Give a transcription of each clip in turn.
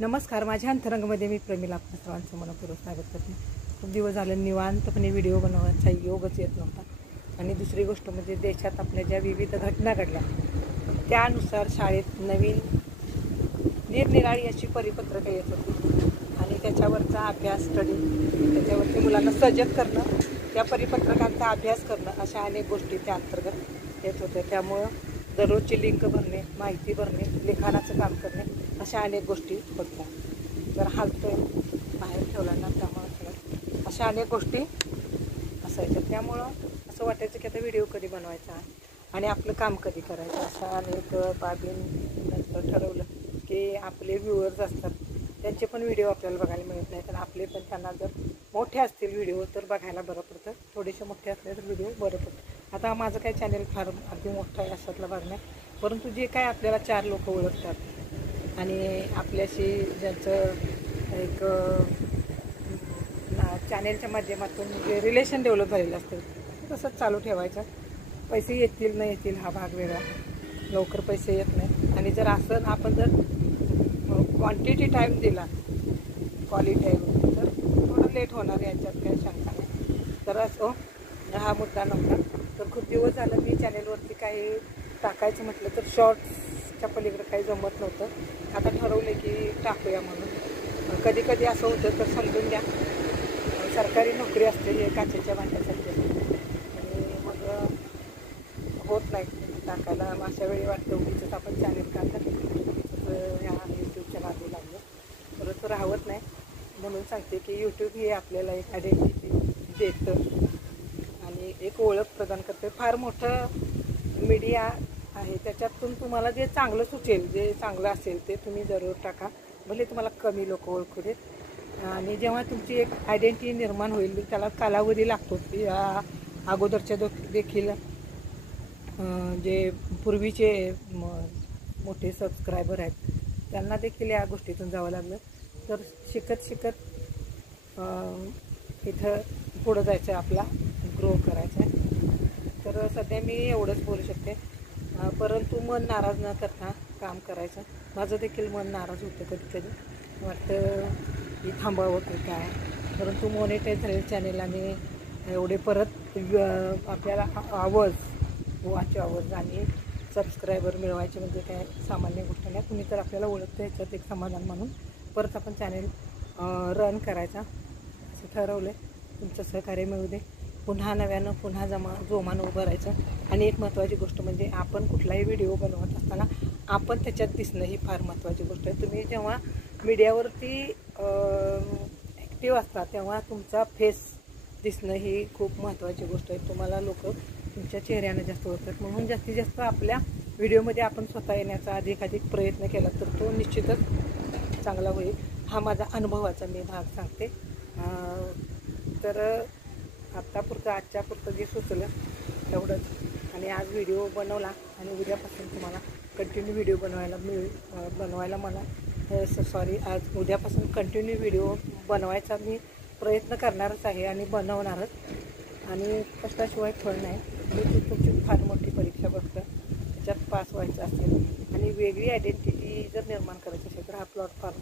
नमस्कार, माझ्या अंतरंगमध्ये मी प्रेमीला आपल्या सर्वांचं मनपूर्वक स्वागत करते। खूप दिवस झाले निवांतपणे व्हिडिओ बनवायचा योगच येत नव्हता। आणि दुसरी गोष्ट म्हणजे देशात आपल्या ज्या विविध घटना घडल्या त्यानुसार शाळेत नवीन निरनिराळी अशी परिपत्रकं येत होती आणि त्याच्यावरचा अभ्यास स्टडी त्याच्यावरती मुलांना सजग करणं, त्या परिपत्रकांचा अभ्यास करणं अशा अनेक गोष्टी त्या अंतर्गत येत होत्या। त्यामुळं दररोजची लिंक भरणे, माहिती भरणे, लिखाणाचं काम करणे अशा अनेक गोष्टी होत्या। जर हालतोय बाहेर ठेवला ना त्यामुळे अशा अनेक गोष्टी असायच्या। त्यामुळं असं वाटायचं की आता व्हिडिओ कधी बनवायचा आणि आपलं काम कधी करायचं, अशा अनेक बाबींनंतर ठरवलं की आपले व्ह्यूअर्स असतात त्यांचे पण व्हिडिओ आपल्याला बघायला मिळत नाही, तर आपले पण त्यांना जर मोठे असतील व्हिडिओ तर बघायला बरं पडतं, थोडेसे मोठे असले तर व्हिडिओ बरं पडतं। आता माझं काही चॅनल फार अगदी मोठं आहे अशातला भाग नाही, परंतु जे काय आपल्याला 4 लोक ओळखतात आणि आपल्याशी ज्यांचं एक चॅनेलच्या माध्यमातून जे रिलेशन डेव्हलप झालेलं असतं तसंच चालू ठेवायचं। पैसे येतील न येतील हा भाग वेगळा, लवकर पैसे येत नाही। आणि जर असं आपण जर क्वांटिटी टाईम दिला क्वालिटी टाईम तर थोडं लेट होणार, याच्यात काही शंका नाही। तर असं हा मुद्दा नव्हता। तर खूप दिवस झालं मी चॅनेलवरती काही टाकायचं म्हटलं तर शॉर्ट्सच्या पलीकडे काही जमत नव्हतं। आता ठरवलं की टाकूया म्हणून। कधी कधी असं होतं तर समजून घ्या, सरकारी नोकरी असते हे काचेच्या भांड्यासाठी आणि मग होत नाही टाकायला। अशा वेळी वाटतं उगीच आपण चॅनेल काढतात ह्या यूट्यूबच्या नादी लागलं, परत राहत नाही। म्हणून सांगते की यूट्यूब हे आपल्याला एक आयडेंटिटी देतं आणि एक ओळख प्रदान करते। फार मोठं मीडिया आहे, त्याच्यातून तुम्हाला जे चांगलं सुचेल, जे चांगलं असेल ते तुम्ही जरूर टाका, भले तुम्हाला कमी लोक ओळखू देत। आणि जेव्हा तुमची एक आयडेंटिटी निर्माण होईल त्याला कालावधी लागतो। या अगोदरच्या देखील जे पूर्वीचे मोठे सबस्क्रायबर आहेत त्यांना देखील या गोष्टीतून जावं लागलं, तर शिकत शिकत इथं पुढं जायचं, आपला ग्रो करायचं आहे। तर सध्या मी एवढंच बोलू शकते, परंतु मन नाराज न करता काम करायचं। माझं देखील मन नाराज होतं कधी कधी, वाटतं की थांबावं की काय, परंतु मॉनिटाईज झालेलं चॅनेल आणि एवढे परत आपल्याला वॉच आवर्स आणि सबस्क्रायबर मिळवायचे म्हणजे काय सामान्य गोष्ट नाही। कुणी तर आपल्याला ओळखतं, ह्याच्यात एक समाधान म्हणून परत आपण चॅनेल रन करायचा असं ठरवलं आहे। तुमचं सहकार्य मिळू दे, पुन्हा नव्यानं पुन्हा जोमानं उभं राहायचं। आणि एक महत्त्वाची गोष्ट म्हणजे आपण कुठलाही व्हिडिओ बनवत असताना आपण त्याच्यात दिसणं ही फार महत्त्वाची गोष्ट आहे। तुम्ही जेव्हा मीडियावरती ॲक्टिव्ह असता तेव्हा तुमचा फेस दिसणं ही खूप महत्त्वाची गोष्ट आहे। तुम्हाला लोक तुमच्या चेहऱ्यानं जास्त ओळखतात, म्हणून जास्तीत जास्त आपल्या व्हिडिओमध्ये आपण स्वतः येण्याचा अधिकाधिक प्रयत्न केला तर तो निश्चितच चांगला होईल। हा माझा अनुभवाचा मी भाग सांगते। तर आत्तापुरतं आजच्यापुरतं जे सुचलं तेवढंच। आणि आज व्हिडिओ बनवला आणि उद्यापासून तुम्हाला कंटिन्यू व्हिडिओ बनवायला मला आज उद्यापासून कंटिन्यू व्हिडिओ बनवायचा मी प्रयत्न करणारच आहे आणि बनवणारच। आणि कष्टाशिवाय फळ नाही। मी तुमची फार मोठी परीक्षा बघतं, त्याच्यात पास व्हायचं असेल आणि वेगळी आयडेंटिटी जर निर्माण करायची असेल तर हा प्लॅटफॉर्म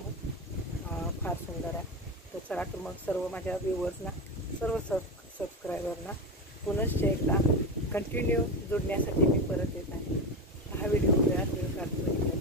फार सुंदर आहे। तर चला, तर मग सर्व माझ्या व्ह्यूअर्सना, सर्व सबस्क्रायबरना पुनश्च एकदा कंटिन्यू जोडण्यासाठी मी परत येत आहे। हा व्हिडिओ वेळात वेळ काढून बघितला